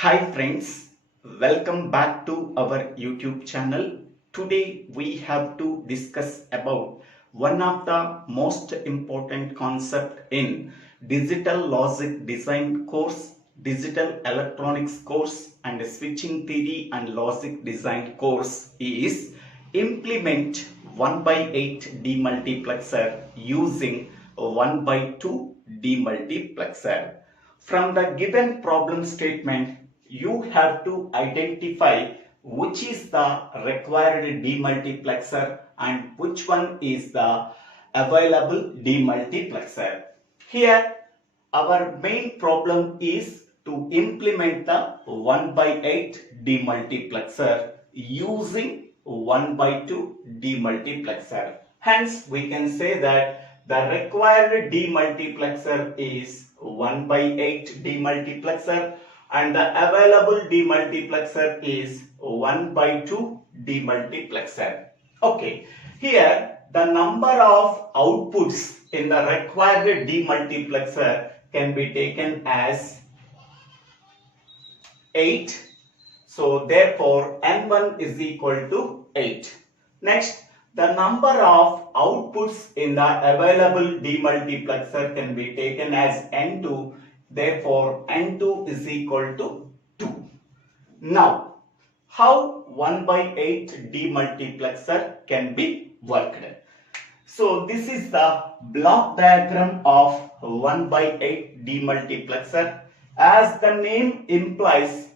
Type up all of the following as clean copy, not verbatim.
Hi friends, welcome back to our YouTube channel. Today we have to discuss about one of the most important concept in digital logic design course, digital electronics course and switching theory and logic design course is implement 1 by 8 demultiplexer using 1 by 2 demultiplexer. From the given problem statement, you have to identify which is the required demultiplexer and which one is the available demultiplexer. Here, our main problem is to implement the 1 by 8 demultiplexer using 1 by 2 demultiplexer. Hence, we can say that the required demultiplexer is 1 by 8 demultiplexer and the available demultiplexer is 1 by 2 demultiplexer. Okay, here the number of outputs in the required demultiplexer can be taken as 8. So therefore N1 is equal to 8. Next, the number of outputs in the available demultiplexer can be taken as N2. Therefore N2 is equal to 2. Now, how 1 by 8 demultiplexer can be worked? So this is the block diagram of 1 by 8 demultiplexer. As the name implies,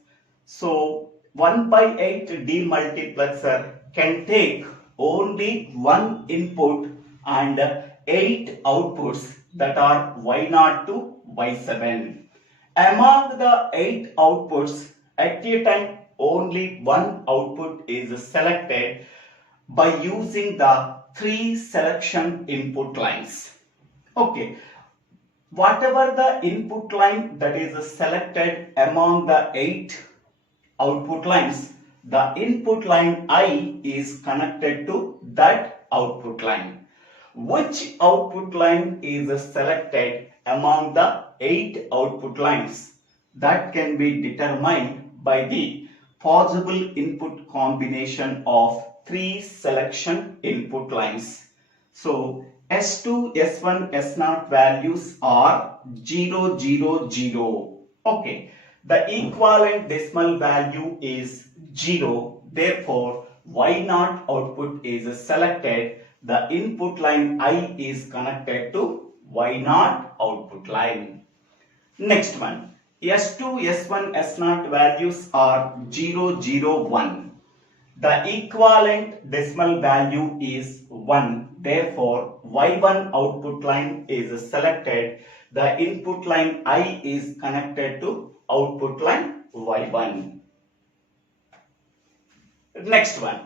so 1 by 8 demultiplexer can take only one input and 8 outputs, that are Y0 to Y7. Among the 8 outputs, at a time only one output is selected by using the 3 selection input lines. Okay, whatever the input line that is selected among the 8 output lines, the input line I is connected to that output line. Which output line is selected among the 8 output lines, that can be determined by the possible input combination of 3 selection input lines. So S2, S1, S0 values are 0, 0, 0. Okay, the equivalent decimal value is 0. Therefore, Y0 output is selected. The input line I is connected to Y0 output line. Next one, S2, S1, S0 values are 0, 0, 1. The equivalent decimal value is 1. Therefore, Y1 output line is selected. The input line I is connected to output line Y1. Next one,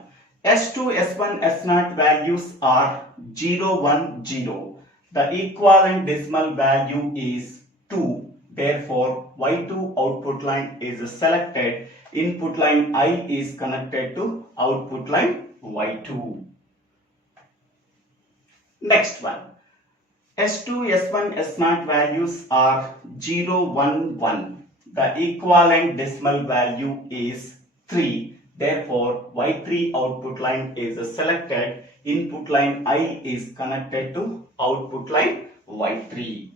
S2, S1, S0 values are 0, 1, 0. The equivalent decimal value is 2. Therefore, Y2 output line is selected. Input line I is connected to output line Y2. Next one, S2, S1, S0 values are 0, 1, 1. The equivalent decimal value is 3. Therefore, Y3 output line is selected. Input line I is connected to output line Y3.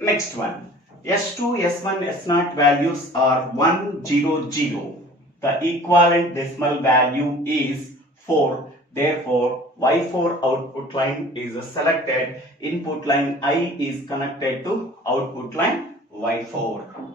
Next one, S2, S1, S0 values are 1, 0, 0. The equivalent decimal value is 4. Therefore, Y4 output line is selected. Input line I is connected to output line Y4.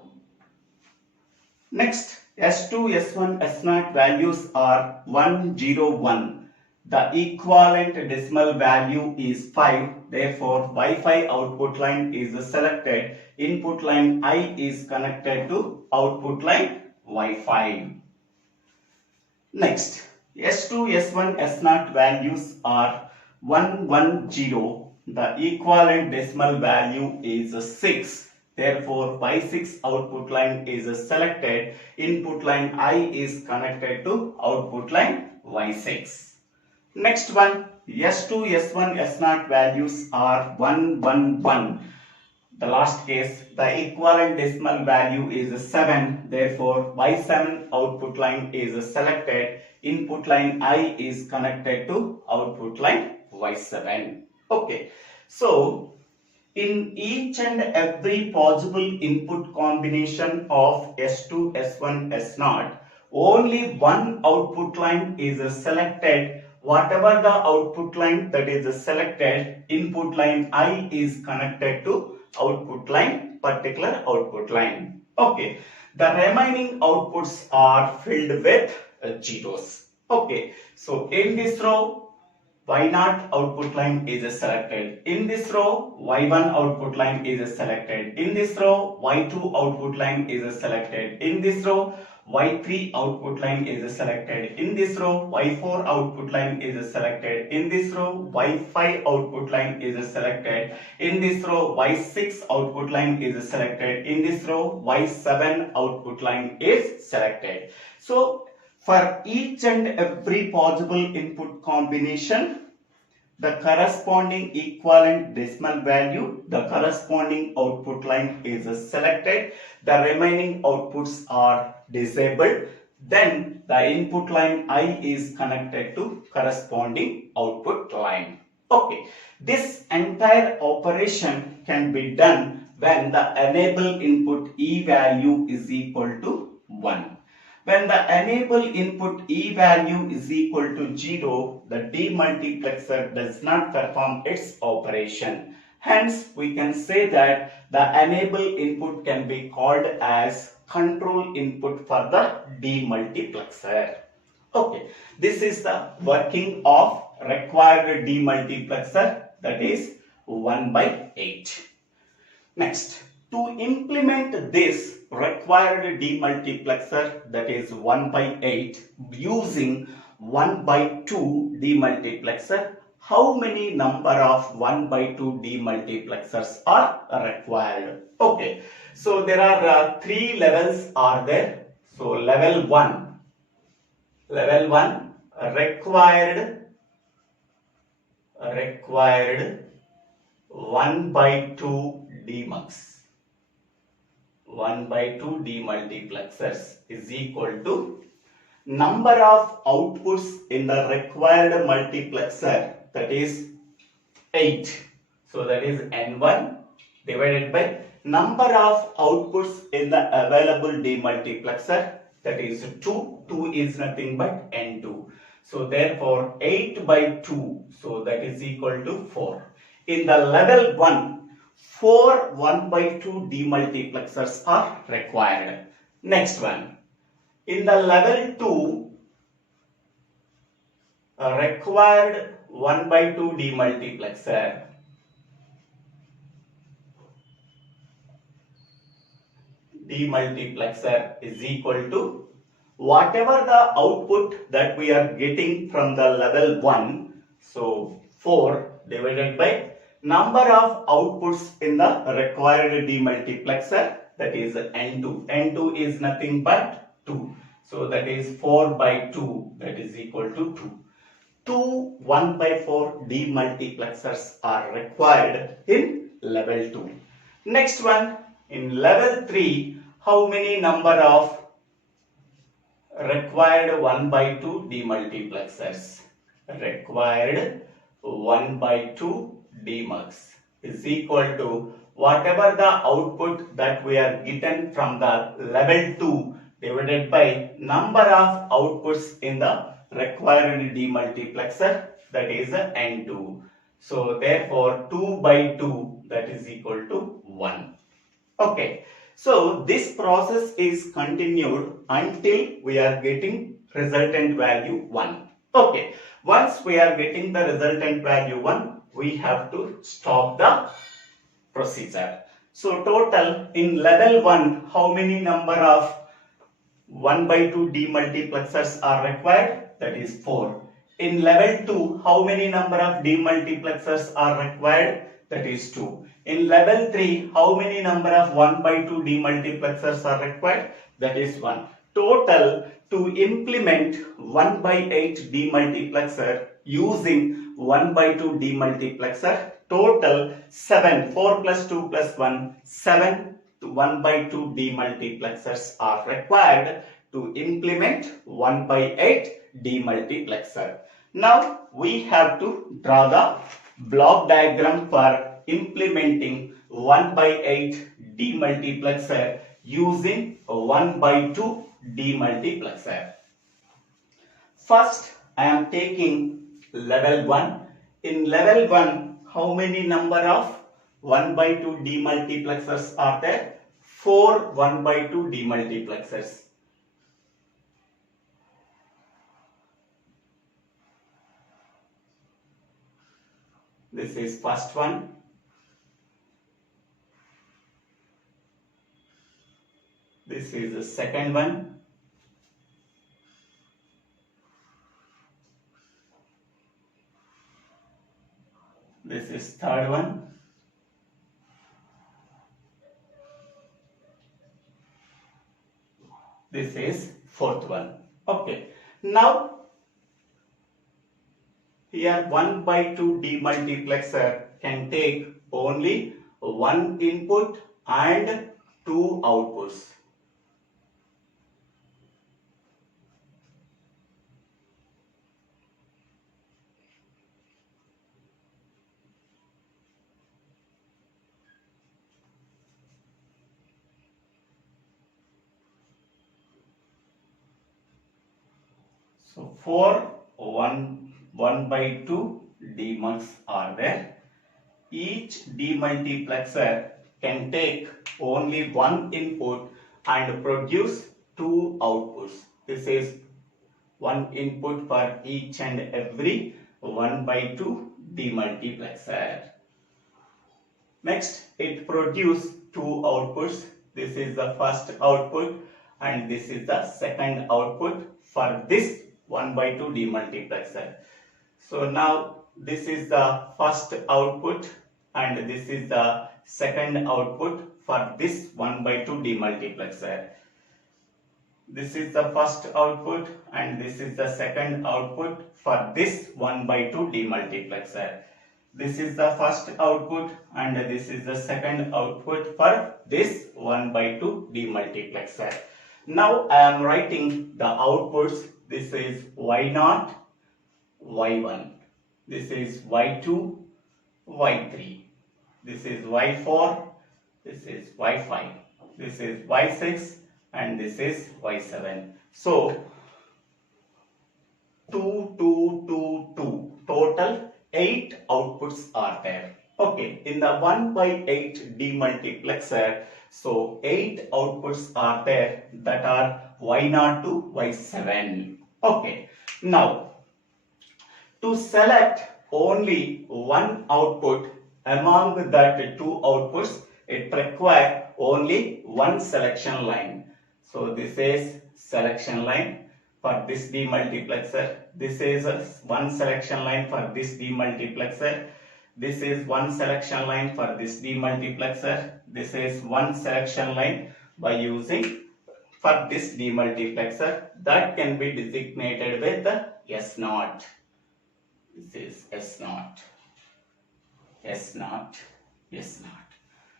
Next, S2, S1, S0 values are 1, 0, 1. The equivalent decimal value is 5. Therefore, Y5 output line is selected. Input line I is connected to output line Y5. Next, S2, S1, S0 values are 1, 1, 0. The equivalent decimal value is 6. Therefore, Y6 output line is selected. Input line I is connected to output line Y6. Next one, S2, S1, S0 values are 1, 1, 1. the last case, the equivalent decimal value is 7. Therefore, Y7 output line is selected. Input line I is connected to output line Y7. Okay. So, in each and every possible input combination of S2, S1, S0, only one output line is selected. Whatever the output line that is selected, input line I is connected to output line, particular output line. Okay. The remaining outputs are filled with zeros. Okay. So, in this row, Y0 output line is selected. In this row, Y1 output line is selected. In this row, Y2 output line is selected. In this row, Y3 output line is selected. In this row, Y4 output line is selected. In this row, Y5 output line is selected. In this row, Y6 output line is selected. In this row, Y7 output line is selected. So, for each and every possible input combination, the corresponding equivalent decimal value, the corresponding output line is selected. The remaining outputs are disabled. Then the input line I is connected to corresponding output line. Okay, this entire operation can be done when the enable input E value is equal to 1. When the enable input E value is equal to 0, the demultiplexer does not perform its operation. Hence, we can say that the enable input can be called as control input for the demultiplexer. Okay, this is the working of required demultiplexer, that is 1/8. Next, to implement this required demultiplexer, that is 1/8, using 1/2 demultiplexer, how many number of 1/2 demultiplexers are required? Okay, so there are 3 levels are there. So level 1 required 1/2 DEMUX. 1/2 demultiplexers is equal to number of outputs in the required multiplexer, that is 8. So that is N1 divided by number of outputs in the available demultiplexer, that is 2. 2 is nothing but N2. So therefore 8/2, so that is equal to 4. In the level 1, 4 1/2 demultiplexers are required. Next one, in the level 2, required 1/2 demultiplexer. Demultiplexer is equal to whatever the output that we are getting from the level 1, so 4 divided by number of outputs in the required demultiplexer, that is N2. N2 is nothing but 2. So that is 4/2, that is equal to 2. 2 1/4 demultiplexers are required in level 2. Next one, in level 3, how many number of required 1/2 demultiplexers? Required 1/2 DEMUX is equal to whatever the output that we are getting from the level 2 divided by number of outputs in the required demultiplexer, that is N2. So therefore 2/2, that is equal to 1. Okay, so this process is continued until we are getting resultant value 1. Okay, once we are getting the resultant value 1, we have to stop the procedure. So total in level 1, how many number of 1/2 demultiplexers are required? That is 4. In level 2, how many number of demultiplexers are required? That is 2. In level 3, how many number of 1/2 demultiplexers are required? That is 1. Total, to implement 1/8 demultiplexer using 1/2 demultiplexer, total 7, 4 plus 2 plus 1, 7 to 1 by 2 demultiplexers are required to implement 1 by 8 demultiplexer. Now we have to draw the block diagram for implementing 1 by 8 demultiplexer using 1 by 2 demultiplexer. First, I am taking level 1. In level 1, how many number of 1 by 2 demultiplexers are there? 4 1 by 2 demultiplexers. This is first one. This is the second one. This is third one. This is fourth one. Okay. Now, here 1 by 2 demultiplexer can take only one input and two outputs. So, 1 by 2 DEMUX are there. Each demultiplexer can take only one input and produce two outputs. This is one input for each and every 1 by 2 demultiplexer. Next, it produces two outputs. This is the first output and this is the second output for this 1 by 2 demultiplexer. So now this is the first output and this is the second output for this 1 by 2 demultiplexer. This is the first output and this is the second output for this 1 by 2 demultiplexer. This is the first output and this is the second output for this 1 by 2 demultiplexer. Now I am writing the outputs. This is Y0, Y1. This is Y2, Y3. This is Y4. This is Y5. This is Y6 and this is Y7. So 2, 2, 2, 2. Total 8 outputs are there. Okay, in the 1 by 8 demultiplexer, so 8 outputs are there that are Y0 to Y7. Okay, now to select only one output among that two outputs, it requires only one selection line. So this is selection line for this demultiplexer. This is one selection line for this demultiplexer. This is one selection line for this demultiplexer. This is one selection line by using for this demultiplexer that can be designated with S0. This is S0, S0, S0.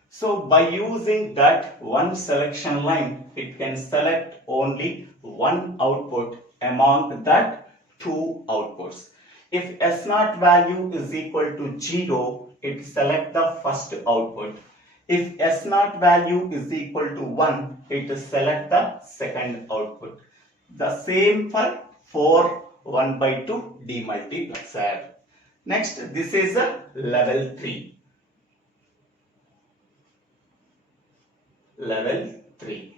So by using that one selection line, it can select only one output among that two outputs. If S0 value is equal to 0, it select the first output. If S0 value is equal to 1, it select the second output. The same for 1 by 2 demultiplexer. Next, this is a level 3. Level 3.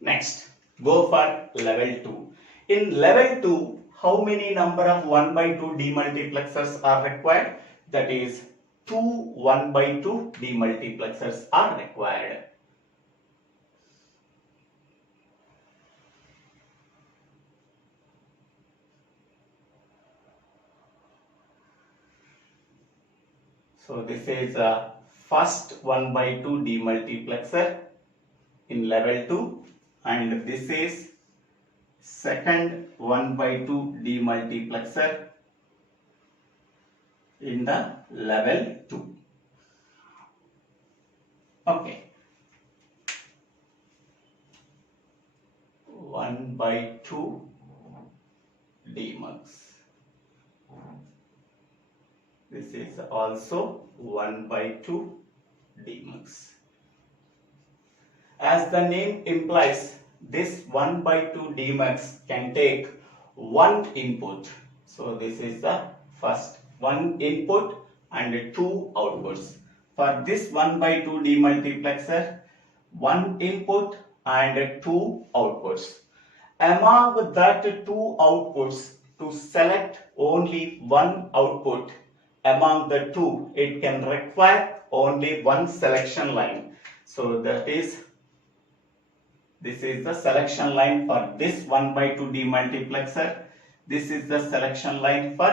Next, go for level 2. In level 2, how many number of 1 by 2 demultiplexers are required? That is 2 1 by 2 demultiplexers are required. So this is a first 1 by 2 demultiplexer in level 2 and this is second 1 by 2 demultiplexer in the level 2. Okay. 1/2 DEMUX. This is also 1/2 DEMUX. As the name implies, this 1/2 DEMUX can take one input. So this is the first one input and two outputs. For this 1/2 demultiplexer, one input and two outputs. Among that two outputs, to select only one output among the two, it can require only one selection line. So that is, this is the selection line for this 1/2 demultiplexer. This is the selection line for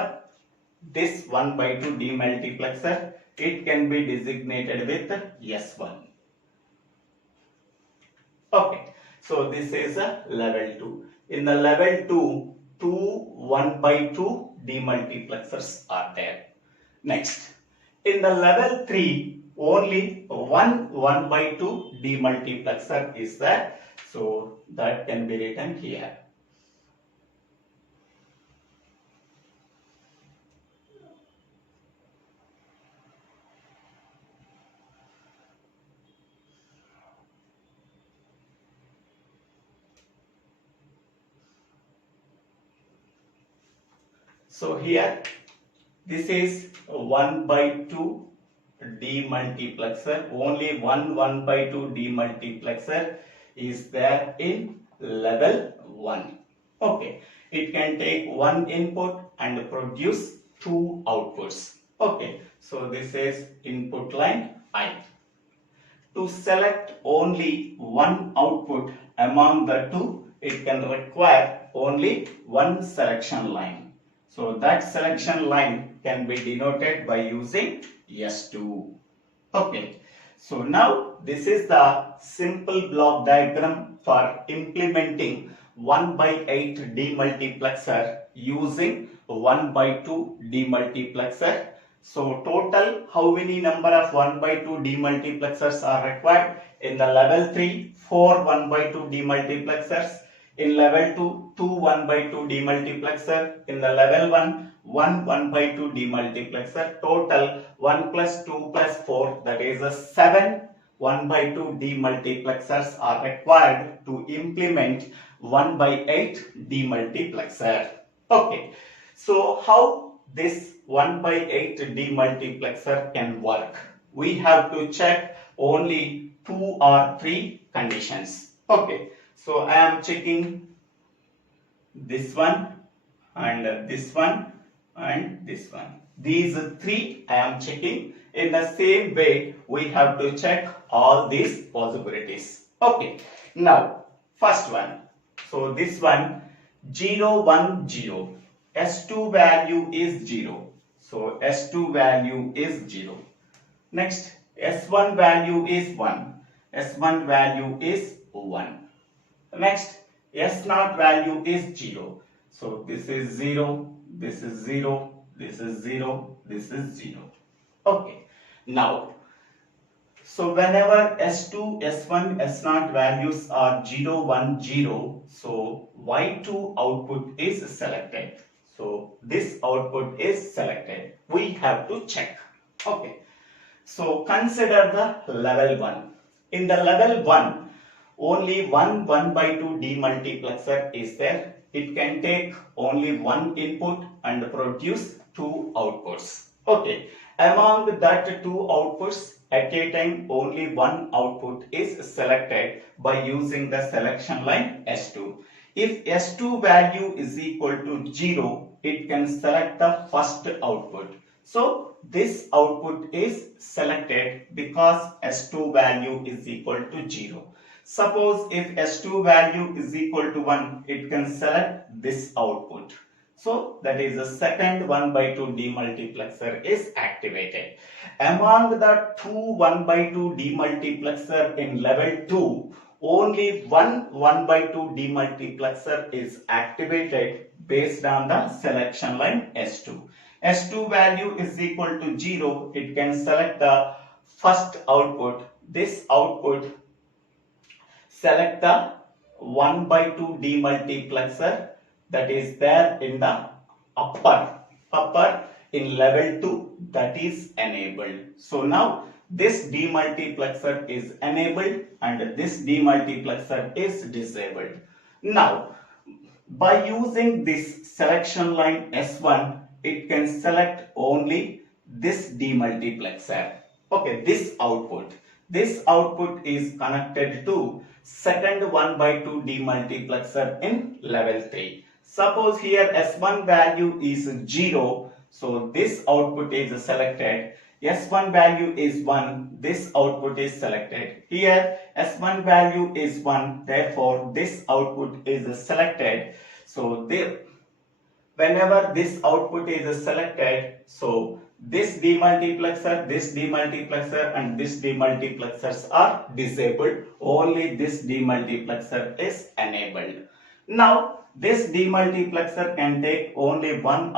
this 1/2 demultiplexer. It can be designated with S1. Okay, so this is a level 2. In the level 2, two 1/2 demultiplexers are there. Next, in the level 3, only one 1/2 demultiplexer is there. So that can be written here. So here, this is 1/2 demultiplexer. Only one 1/2 demultiplexer is there in level 1. Okay, it can take one input and produce two outputs. Okay, so this is input line I. To select only one output among the two, it can require only one selection line. So that selection line can be denoted by using S2. Okay. So now this is the simple block diagram for implementing 1/8 demultiplexer using 1/2 demultiplexer. So total, how many number of 1/2 demultiplexers are required? In the level 3, 4 1/2 demultiplexers. In level 2, two 1/2 demultiplexer. In the level 1, one 1/2 demultiplexer. Total 1 plus 2 plus 4, that is a 7 1/2 demultiplexers are required to implement 1/8 demultiplexer. Okay, so how this 1/8 demultiplexer can work? We have to check only 2 or 3 conditions. Okay, so I am checking this one and this one and this one. These 3 I am checking. In the same way, we have to check all these possibilities. Okay, now first one. So this one 0 1 0. S2 value is 0. So S2 value is 0. Next, S1 value is 1. S1 value is 1. Next, S0 value is 0. So this is 0, this is 0, this is 0, this is 0. Okay. Now, so whenever S2, S1, S0 values are 0, 1, 0, so Y2 output is selected. So this output is selected. We have to check. Okay. So consider the level 1. In the level 1, only one 1/2 demultiplexer is there. It can take only one input and produce two outputs. Okay, among that two outputs, at a time only one output is selected by using the selection line S2. If S2 value is equal to 0, it can select the first output. So this output is selected because S2 value is equal to 0. Suppose if S2 value is equal to 1, it can select this output. So that is the second 1/2 demultiplexer is activated. Among the two 1/2 demultiplexer in level 2, only one 1/2 demultiplexer is activated based on the selection line S2. S2 value is equal to 0, it can select the first output. This output select the 1 by 2 demultiplexer that is there in the upper in level 2, that is enabled. So now this demultiplexer is enabled and this demultiplexer is disabled. Now by using this selection line S1, it can select only this demultiplexer. Okay, this output. This output is connected to second 1 by 2 demultiplexer in level 3. Suppose here S1 value is 0, so this output is selected. S1 value is 1, this output is selected. Here S1 value is 1, therefore this output is selected. So whenever this output is selected, so this demultiplexer and this demultiplexers are disabled, only this demultiplexer is enabled. Now this demultiplexer can take only one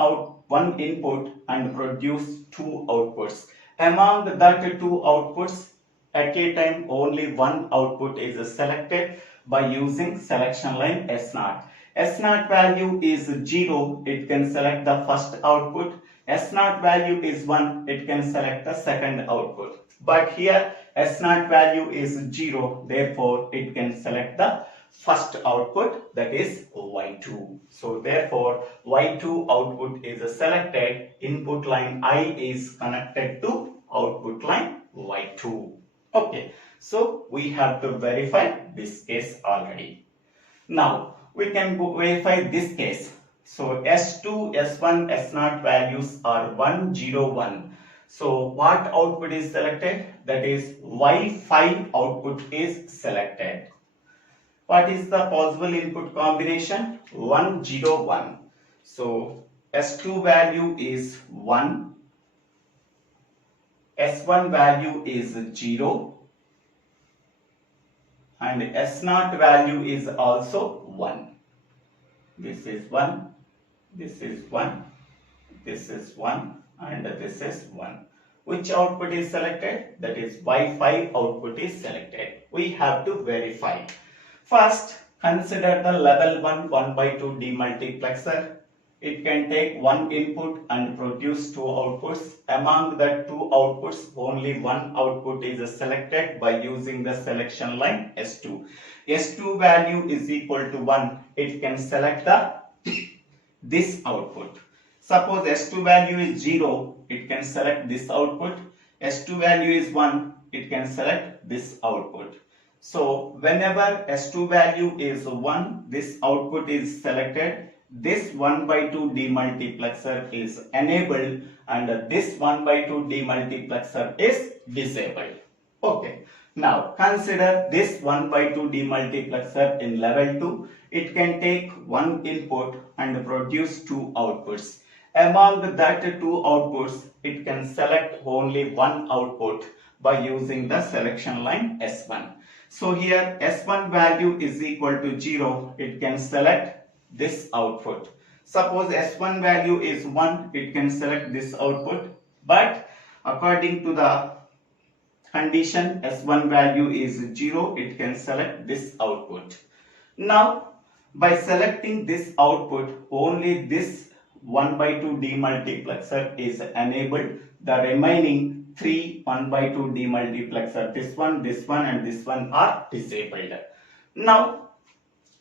input and produce two outputs. Among that two outputs, at a time only one output is selected by using selection line S0. S0 value is 0, it can select the first output. S0 value is 1, it can select the second output. But here S0 value is 0, therefore it can select the first output, that is Y2. So therefore Y2 output is selected, input line I is connected to output line Y2. Okay, so we have to verify this case already. Now we can verify this case. So S2, S1, S0 values are 1, 0, 1. So what output is selected? That is Y5 output is selected. What is the possible input combination? 1, 0, 1. So S2 value is 1. S1 value is 0. And S0 value is also 1. This is 1. This is 1. This is 1. And this is 1. Which output is selected? That is Y5 output is selected. We have to verify. First, consider the level 1 1 by 2 demultiplexer. It can take one input and produce two outputs. Among the two outputs, only one output is selected by using the selection line S2. S2 value is equal to 1. It can select this output. Suppose S2 value is 0, it can select this output. S2 value is 1, it can select this output. So whenever S2 value is 1, this output is selected. This 1 by 2 demultiplexer is enabled and this 1 by 2 demultiplexer is disabled. Okay. Now consider this 1 by 2 demultiplexer in level 2. It can take one input and produce two outputs. Among that two outputs, it can select only one output by using the selection line S1. So here S1 value is equal to 0. It can select this output. Suppose S1 value is 1, it can select this output, but according to the condition S1 value is 0, it can select this output. Now by selecting this output, only this 1 by 2 demultiplexer is enabled. The remaining 3 1 by 2 demultiplexer, this one and this one are disabled. Now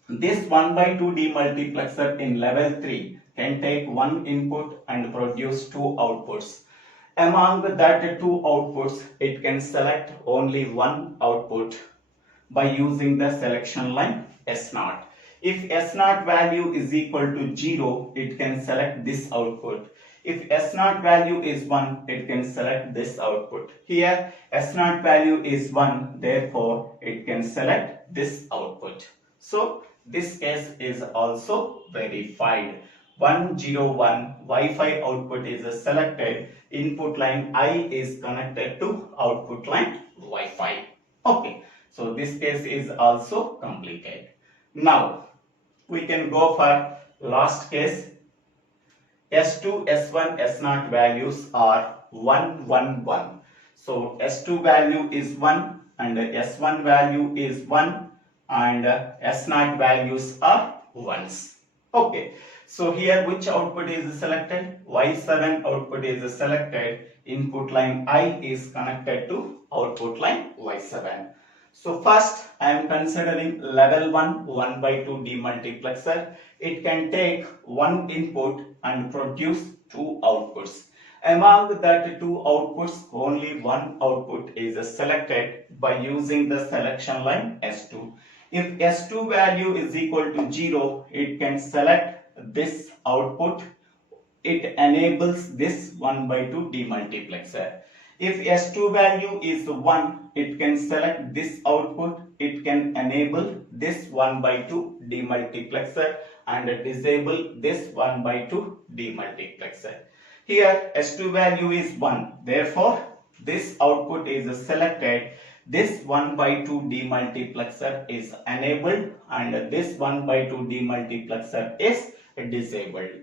this 1 by 2 demultiplexer in level 3 can take one input and produce two outputs. Among that two outputs, it can select only one output by using the selection line S0. If S0 value is equal to 0, it can select this output. If S0 value is 1, it can select this output. Here S0 value is 1, therefore it can select this output. So this case is also verified. 1, 0, 1, Wi-Fi output is selected. Input line I is connected to output line Wi-Fi. Okay, so this case is also completed. Now we can go for last case. S2, S1, S0 values are 1, 1, 1. So S2 value is 1 and S1 value is 1 and S0 values are 1s. Okay. So here which output is selected? Y7 output is selected. Input line I is connected to output line Y7. So first I am considering level 1 1/2 demultiplexer. It can take one input and produce two outputs. Among that two outputs, only one output is selected by using the selection line S2. If S2 value is equal to 0, it can select this output. It enables this 1/2 demultiplexer. If S2 value is 1, it can select this output. It can enable this 1/2 demultiplexer and disable this 1/2 demultiplexer. Here S2 value is 1. Therefore, this output is selected. This 1/2 demultiplexer is enabled and this 1/2 demultiplexer is disabled.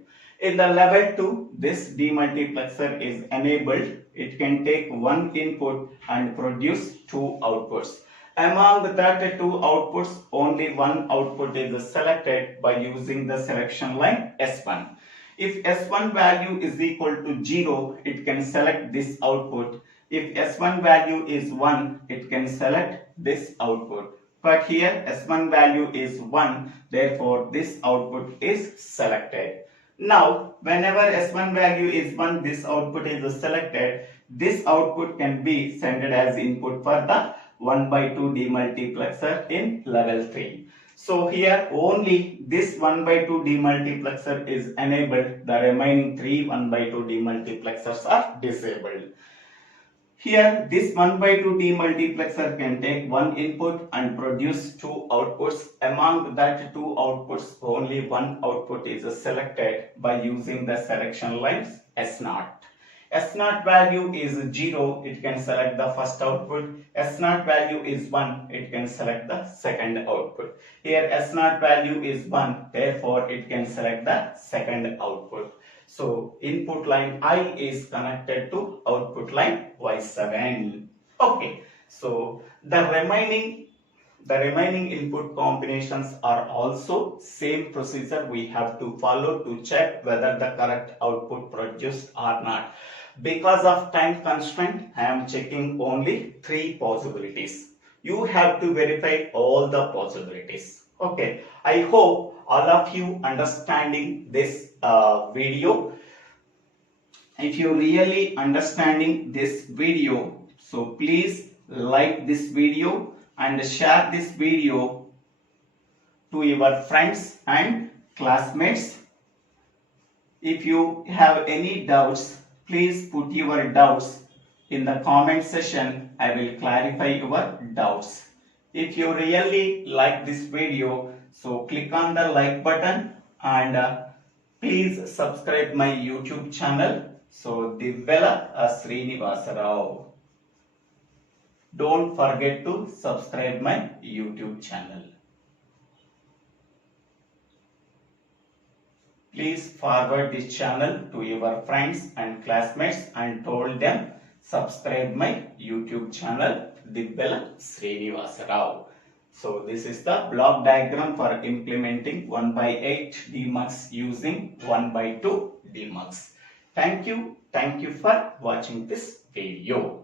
In the level 2, this demultiplexer is enabled. It can take one input and produce two outputs. Among that two outputs, only one output is selected by using the selection line S1. If S1 value is equal to 0, it can select this output. If S1 value is 1, it can select this output. But here S1 value is 1, therefore this output is selected. Now, whenever S1 value is 1, this output is selected. This output can be sent as input for the 1/2 demultiplexer in level 3. So here only this 1/2 demultiplexer is enabled. The remaining three 1/2 demultiplexers are disabled. Here this 1/2 demultiplexer can take one input and produce two outputs. Among that two outputs, only one output is selected by using the selection lines S0. S0 value is 0, it can select the first output. S0 value is 1, it can select the second output. Here S0 value is 1, therefore it can select the second output. So input line I is connected to output line Y7. Okay, so the remaining input combinations are also same procedure we have to follow to check whether the correct output produced or not. Because of time constraint, I am checking only 3 possibilities. You have to verify all the possibilities. Okay, I hope all of you understanding this video. If you really understanding this video, so please like this video and share this video to your friends and classmates. If you have any doubts, please put your doubts in the comment section. I will clarify your doubts. If you really like this video, so click on the like button and please subscribe my YouTube channel. So DIVVELA SRINIVASA. Don't forget to subscribe my YouTube channel. Please forward this channel to your friends and classmates and told them subscribe my YouTube channel DIVVELA SRINIVASA. So this is the block diagram for implementing 1/8 DEMUX using 1/2 DEMUX. Thank you for watching this video.